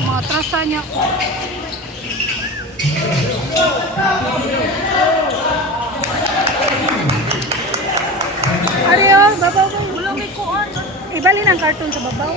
Matrasan niya ko. Ariyo, babaw mo. Wala may kuhan. Ibalin ang karton sa babaw.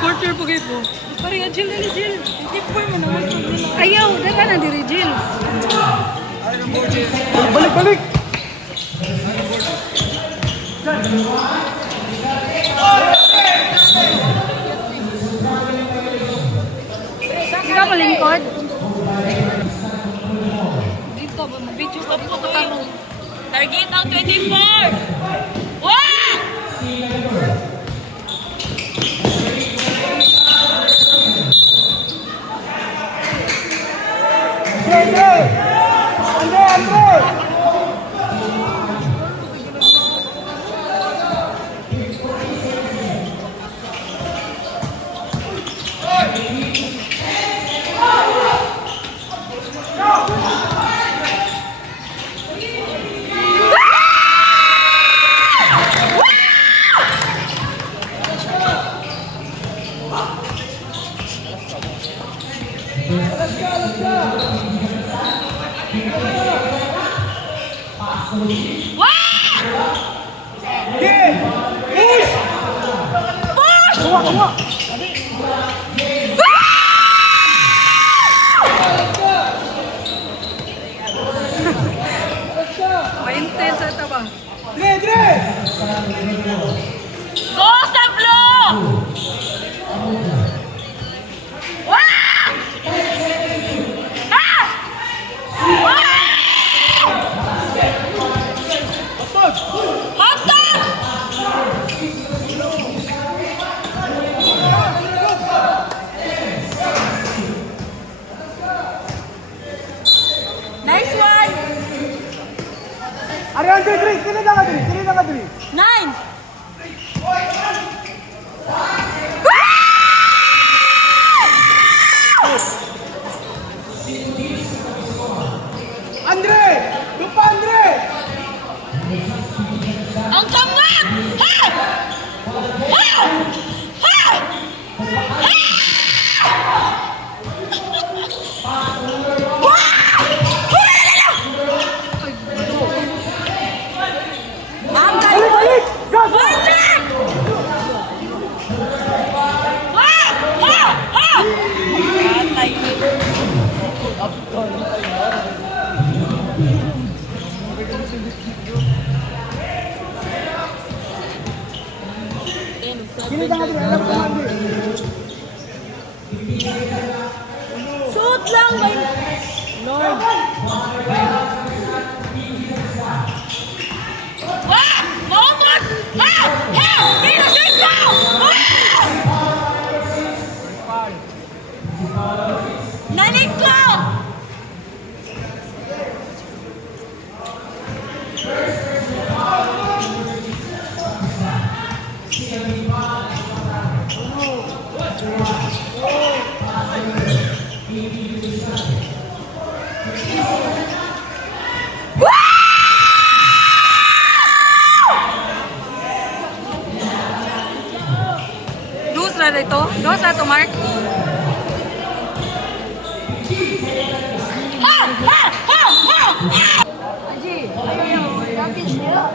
Quarter po kayo po. Parang Jill na ni Jill. Ipoy mo naman po nila. Ayaw, daga na diri Jill. Balik, balik! Ikaw malingkod? Dito ba? Video ka po katarong. Target ang 24! Wow! Andre! Ma-intense ito ba? Go sa blue! Wow! Ah! Wow! Hotdog! Nice one! Arihan, Dri! Kini na ka, Dri! 9! Andre! Lupa, Andre! Ang kamot! Ha! Ha! Ha! Balik, balik! Gas! Kini na ka, Dri! Alam ko, Andre! Shoot lang! Lord! Wow! Moment! Wow! Wow! Innocent now! Wow! Nalig ko! sa dito? Doon sa ito, Mark? Ha! Ha! Ha! Ha! Aji, ayaw yan. Kapis niya.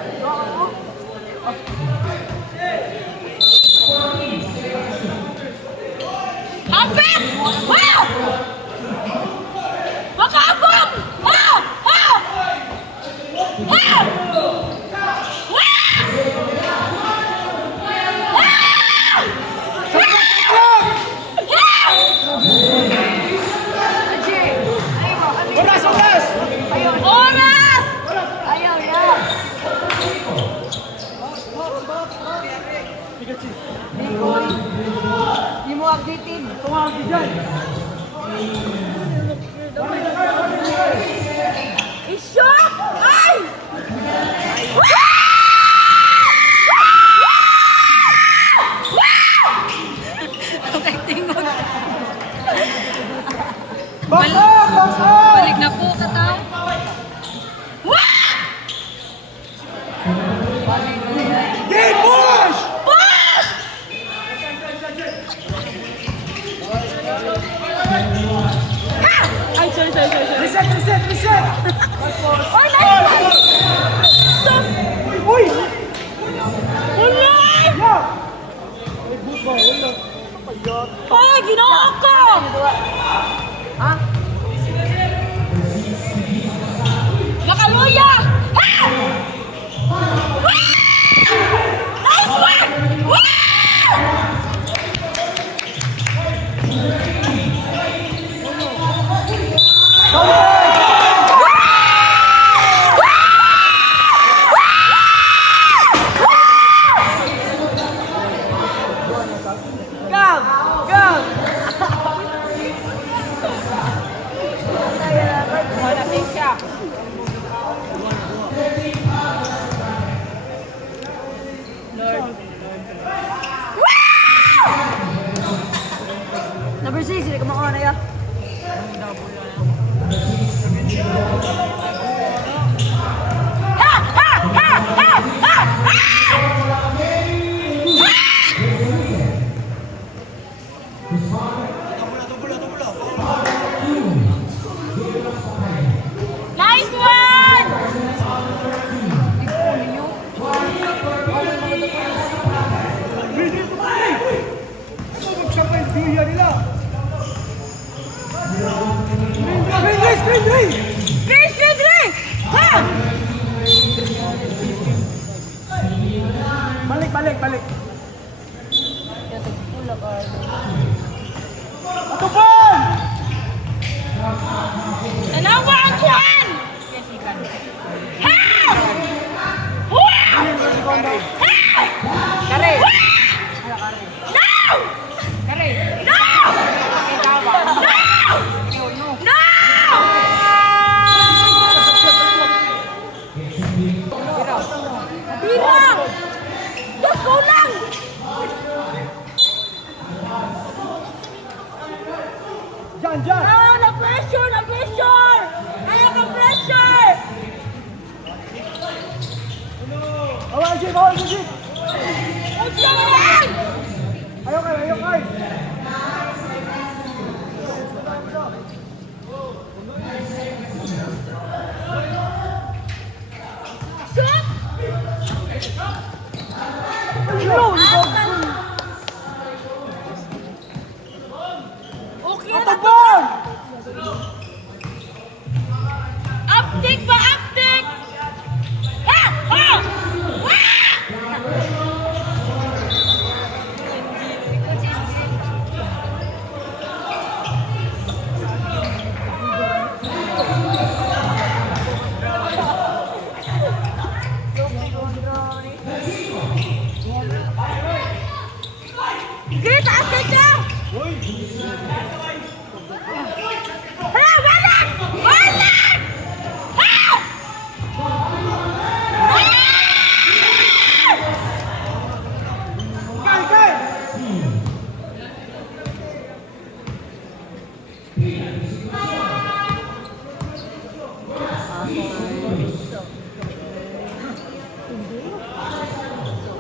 Hapit! Ha! Makabog! Ha! Ha! Ha! Aji, ayaw. Oras, oras! Oras! Ayaw yan. Di mo updated. Tumawag dyan. Isok! Ay! Okay, tingog. Box up! Box up! Balik na po, kataw. Game push! Ay, sorry. Reset, reset, reset! Ay, nice one! Sus! Uy! Ulay! Yeah! Ay, buka, wala. Payat. Ay, ginawa ko! Ha? Nakaluya! Ha! Nice one! Gab! Gab! Wala din siya. Number 6, hindi ka makauna ya. Ha! Ha! Ha! Ha! Ha! Ha! Nice one! Ready to play! Magsabay yung view yan nila. Screen three, screen three! Three! Ha! Balik, balik, balik. Atupan! Dalawa ang kuhan! Ha! Wow! Kare! No! Kare! No! No! No! Birang! Dos kulang! Dyan, dyan! Ah, na-pressure! Na-pressure! Ayaw ka pressure! Bawal, Jim! Bawal, Jim! Unsa yan! Ayaw kayo, ayaw kayo! Shoot! Okay na to. Atupan! Uptick ba? Uptick! Ha! Ha! Wah! Sige, taas ka siya! Hala, wala! Wala! Ha! Kay, kay!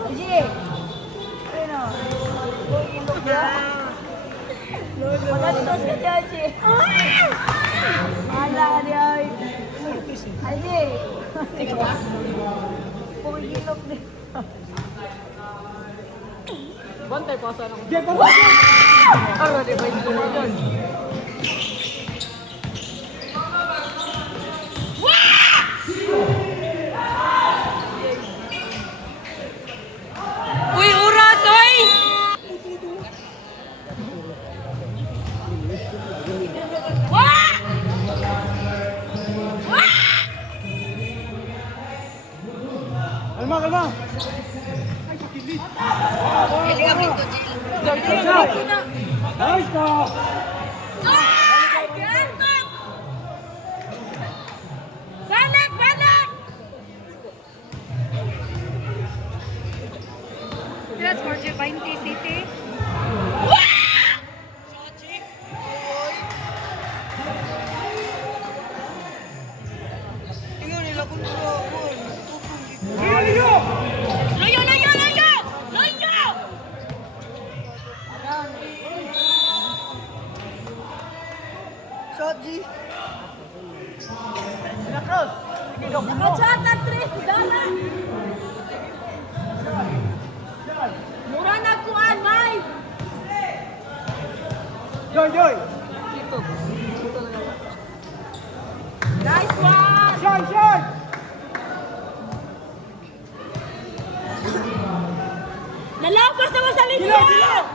Aji! Ayun o. Tapos ka dyan, Chi. Ala ka dyan. Aji. Ikaw ba? Pumigilok din. Bantay pa sa nang. Diyan pa ba? Ara, di ba yung dyan? Uy, uras, oy! Kalma, kalma. Nice na. Balik! Balik! That's for 20 City. Ilayo! Layo! Layo! Layo! Layo! Shot, G. Nakros. Nakachata, Tris! Dala! Mura na kuan, May! Joy, Joy. Nice one! Shot, shot. Nalapas naman sa linya! Dilaw, dilaw.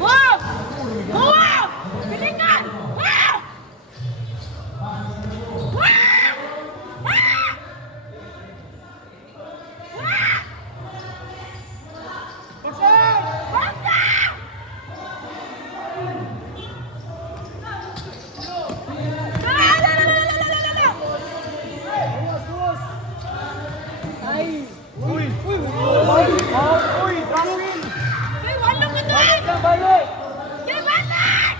Wow! Wow! Pilingan! Wow! Wow! Wow! Baksan! Basta! Uy! Uy! Uy! Drangin! Ay, wala ka doon! Balik! Ay, balik!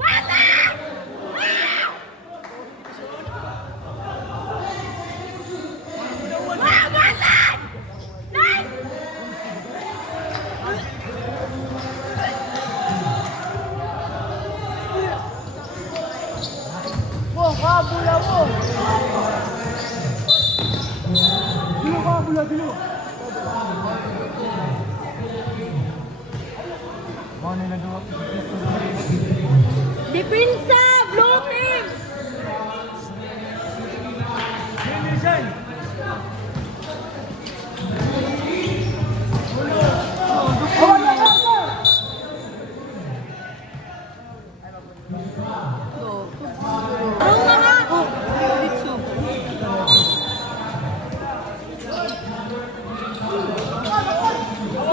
Balik! Wow, balik! Nice! Wow, kabula mo! Dilo, kabula, dilo! Mana na dua? Depensa! Blue team! Lilisan! Ang mga!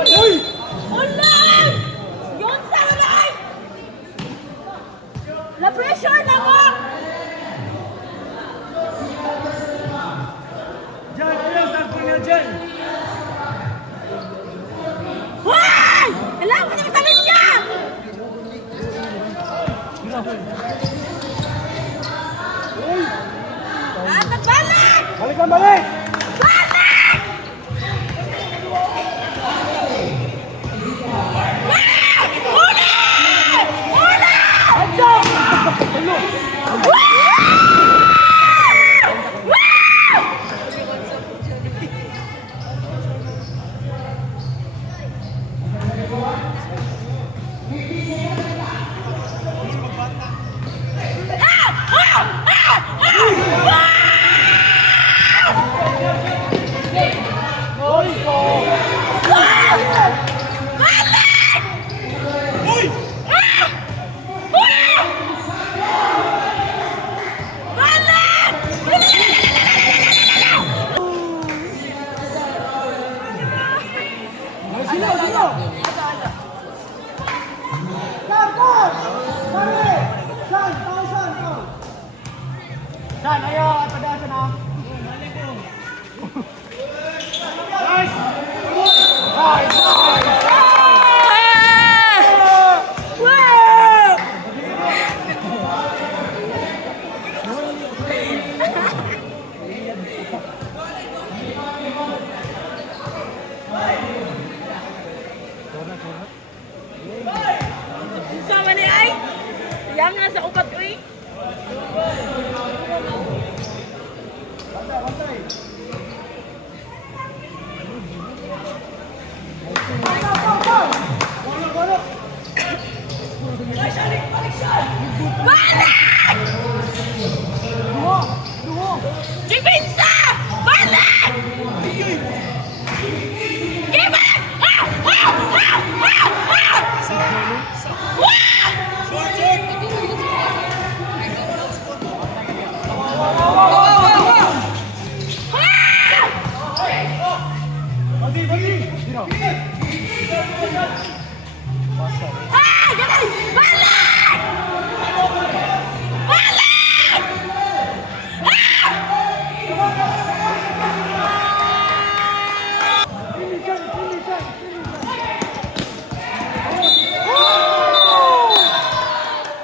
Uy! Ulay! Yun sa ulay! Na-pressure na mo! Ah! Galing! Balik! Balik!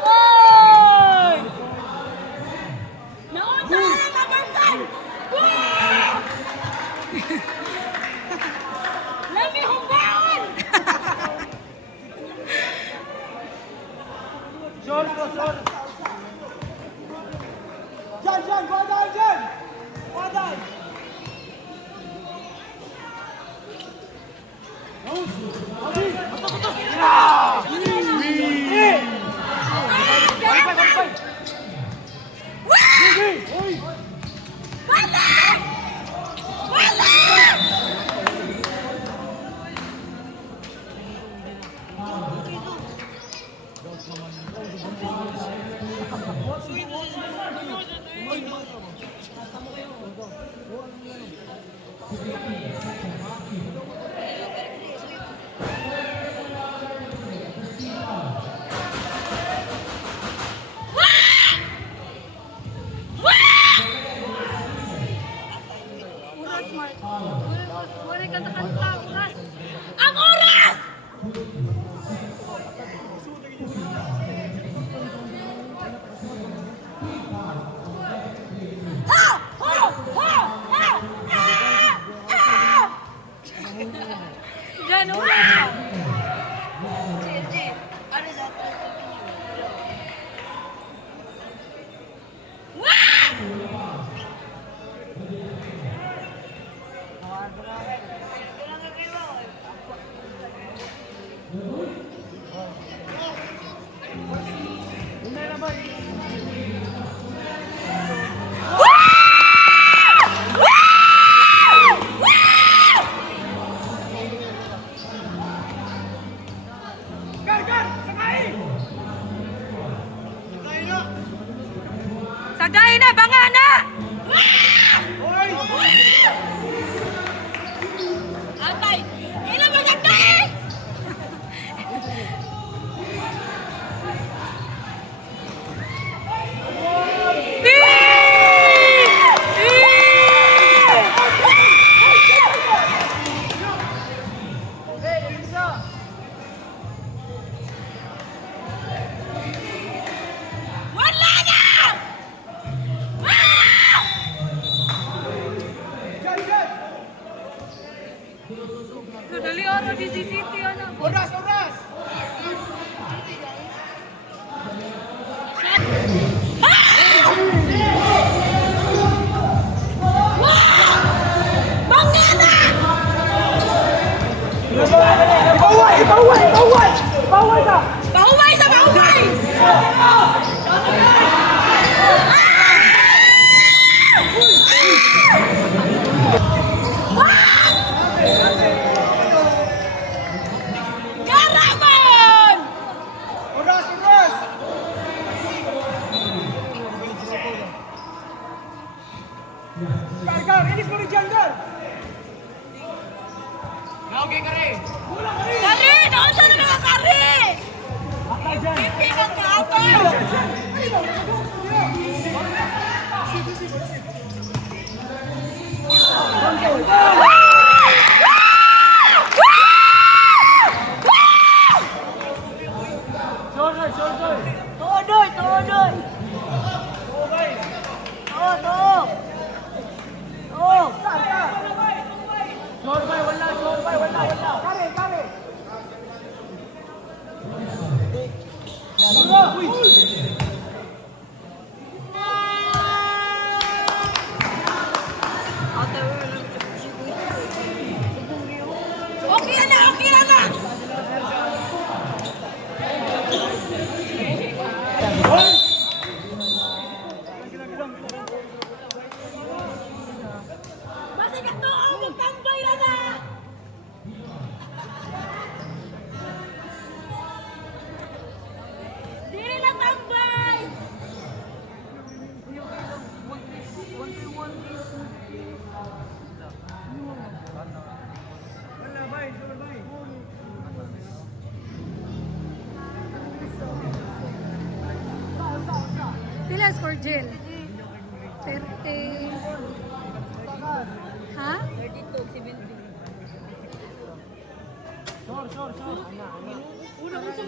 Oy! Naunsa na ng number 10! Wow! Lami humbaon! John, John. Jan, badan, Jan. Badan. Balik! Balik! Oras, Mark. Wala kanta-kanta. Oras. Ang oras! Ha! Ha! Ha! Ha! Ah! Diyan, oras. Sagay na, banga na! Antay! Ilan ba nagkain? Wala na! Dali oras, busy city, ano? Oras, oras. Bawal na. Bahuway sa bahuway! Karaman! Oras, oras. Gar, inis mo rin dyan, Gar. Kari! Naunsa na mga kari! Pipi kang kaatoy! Tuodoy! Tuodoy! Tuodoy! Oh! Sorbay, wala. Kare, kare. Okay na! Okay na! Basta ka to! Magtambay na na! Dili na tambay! Wala ba? Jel? 30. Ha? 32, 70. Una ko sa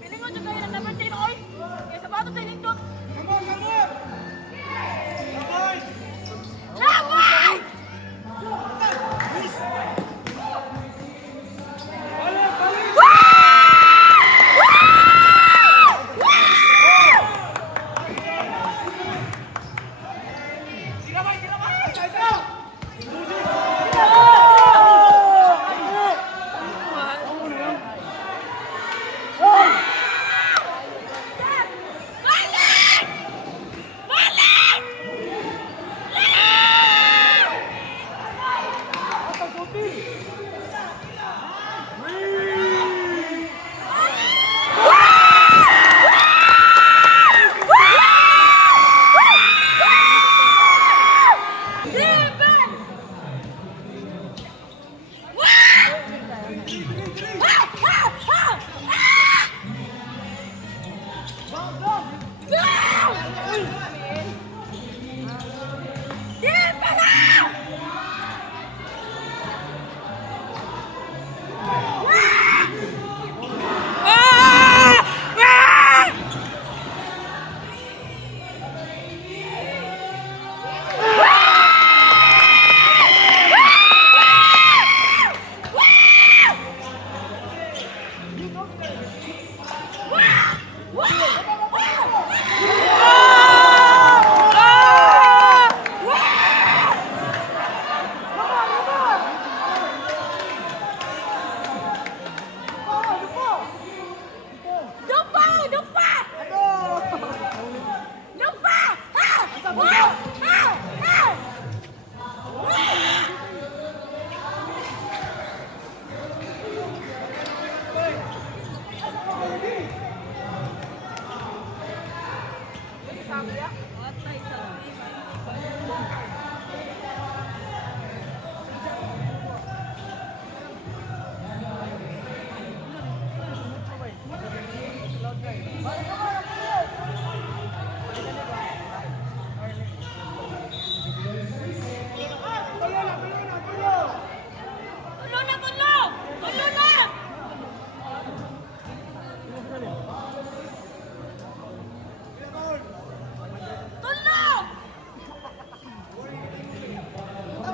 Piling ko dyan kayo ng number 10, oy! Kaya sapatos ay nindot! Laway!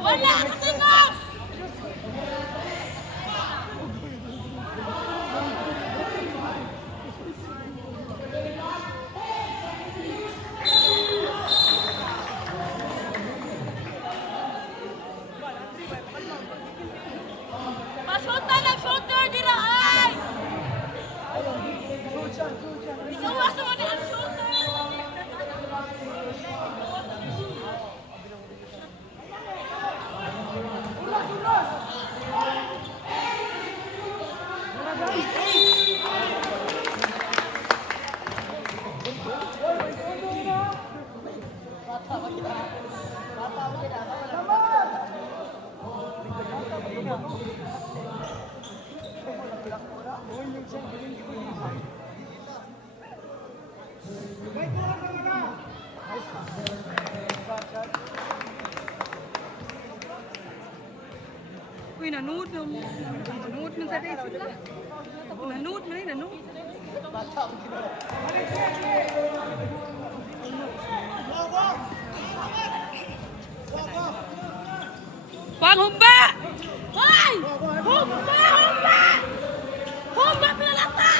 Wala! Katingog! Masuta ng shooter dira ay! Ikawas naman ang shooter! Uy, nanood na mo. Nanood man sa desk na. Nanood man rin, nanood. Panghumba! Hoy! Humba! Humba! Humba pinalata!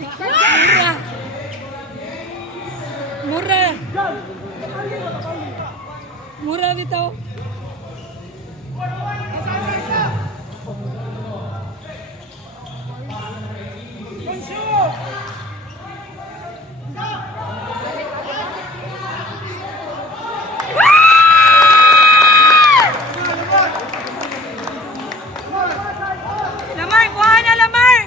Mura. Mura. Mura bitaw. Lamar, kuha na Lamar.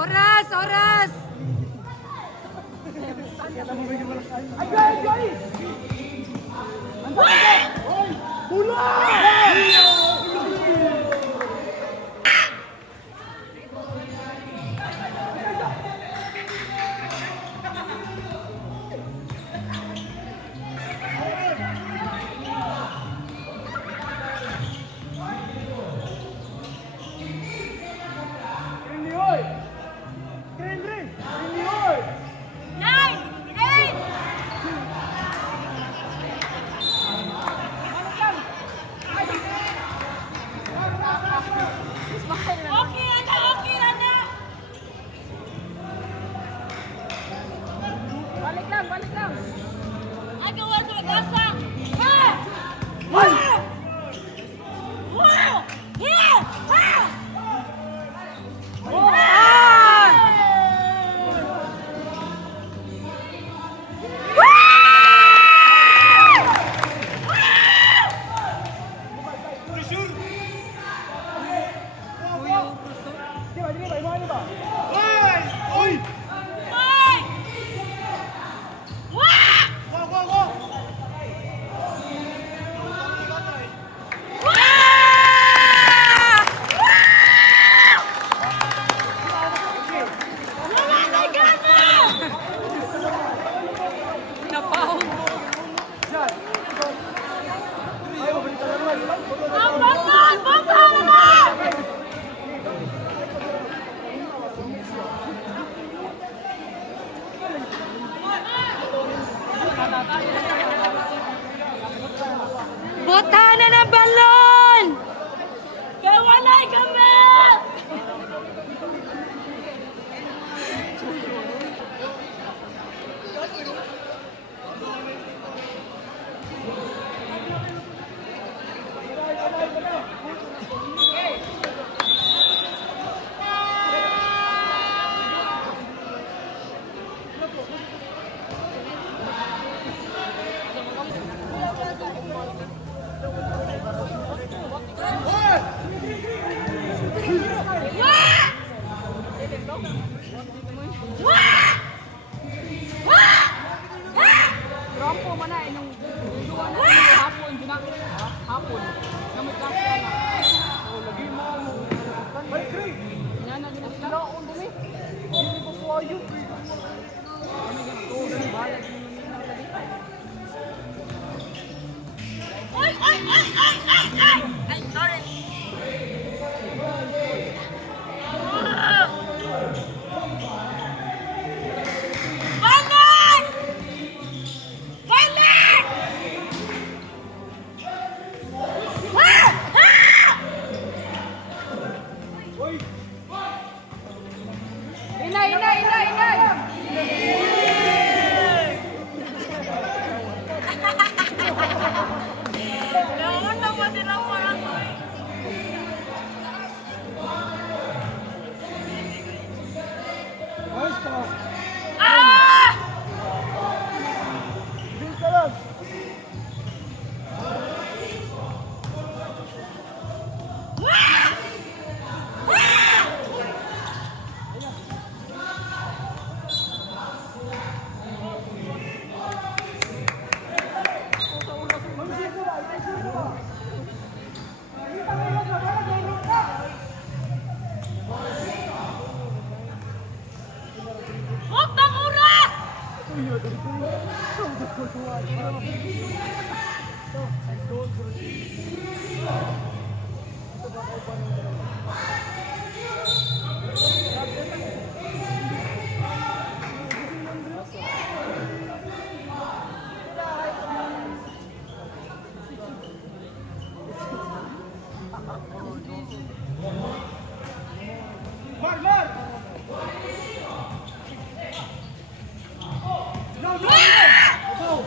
Oras, oras. Balik lang, balik lang. Agawa sa mag-asa! Ha! Ha! Wow! Here! Ha! Napahong. Bota na ng balon! Kawalay kami! Rampo man na inong duwa na hapon dina hapon. Namit lang ka na. Oh, lagi mo mo. Nya na gina sila on dumi. Dili ko po ayo. Ano dito si balag ni Ay, ay, ay, ay, ay, ay! Ay, sorry. Balik! Balik! Ah! Ah! Inay, inay, inay, inay. No, no. Mar, Mar! No, no, no!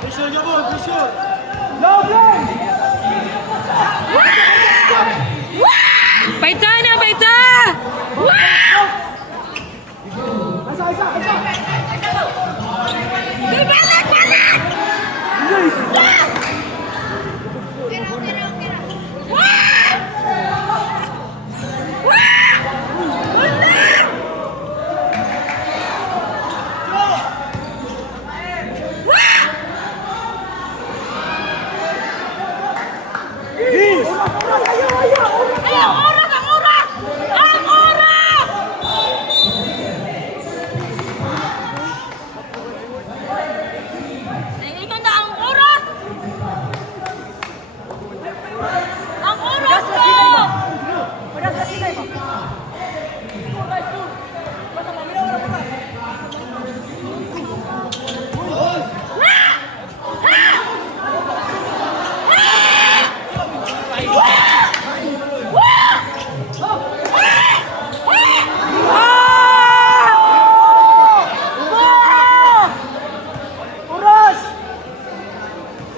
Pressure, Jabon, pressure! Logan! Paita na, paita! Asa, asa, asa! Balik, balik! Ayo, oras, ang oras! Ang oras! Naiingon na ang oras! Ang oras ko! Oras!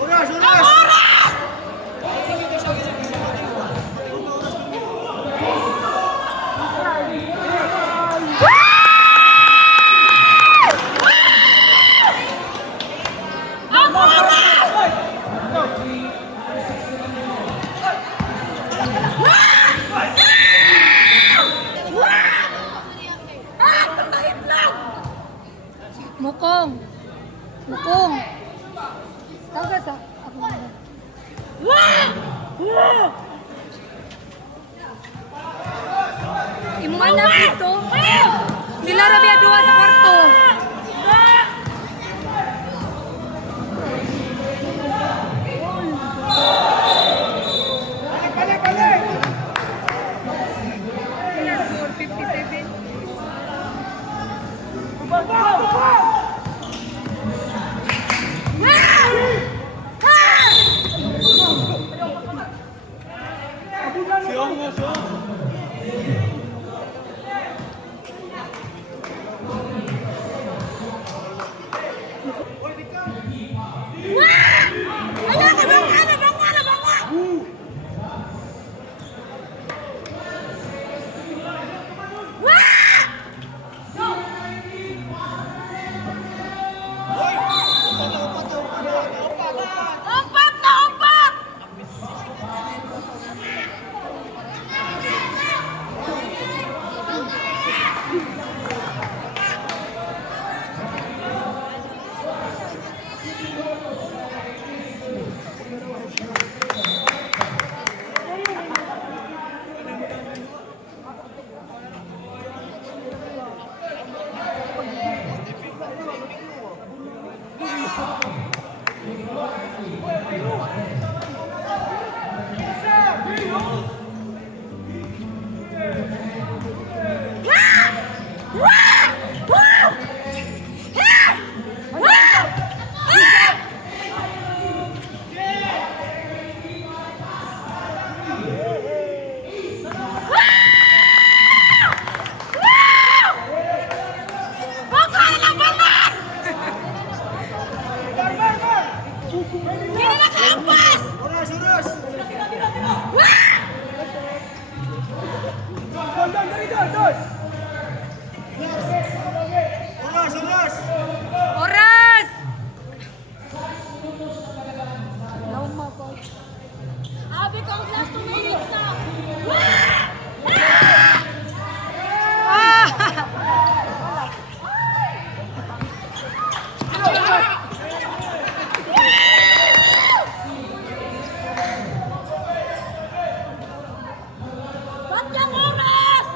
Oras, oras! Ang oras! Mukong. Mukong. Taga ta. Imuan na dito. Sila rabi aduha sa kwarto. Balik, balik! Siyong mo, siyong! Hindi na nakaampas! Oras, oras! Wah! Doon, dali, doon! Oras, oras! Oras! Lauma pa. Abi ko ang last 2 minutes na. Wah! Ah! Ba't yung oras?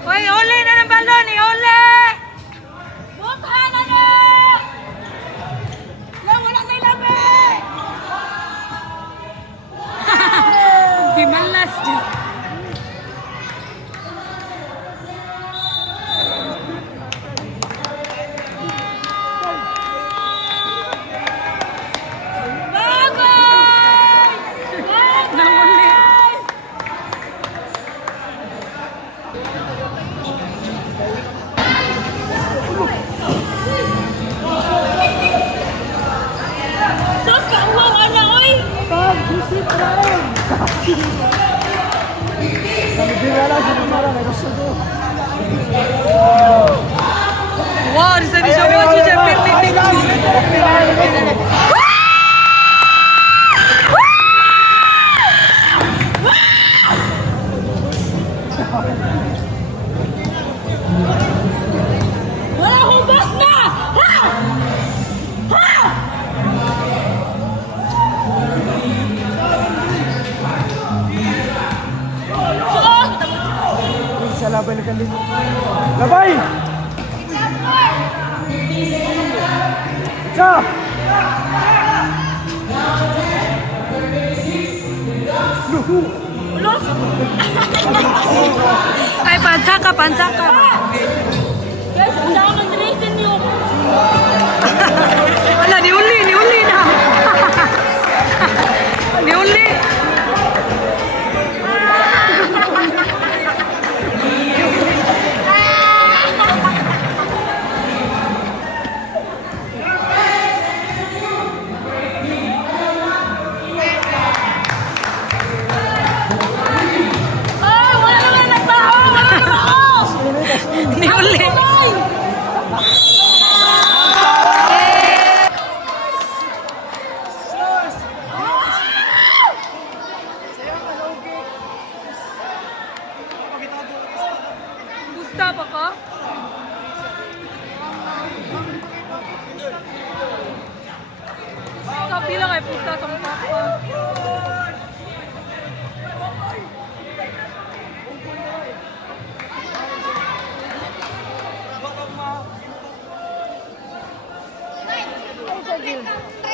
Hoy, uli na ng balon, uli! Bukha na na! Lang, wala na ilabi! Di malas dyan. Bagay! Nanguli. Sus, kauwaw na, oy! Pag, visit lang. Kami di wala, sinumara, may gusto ko. Wow, di siya mo siya perfect. Wala akong gas na! Ha! Ha! Sa labay na kalim. Labay! Isa! Ulos! Ay, pansa ka. Guys, wala akong mag-racing niyo. Wala, niuli na. Niuli. Ay, wala naman nagtao! Niuli. Gusta pa ka? Kapila kay pusta sa papa. Ay, sa gilid.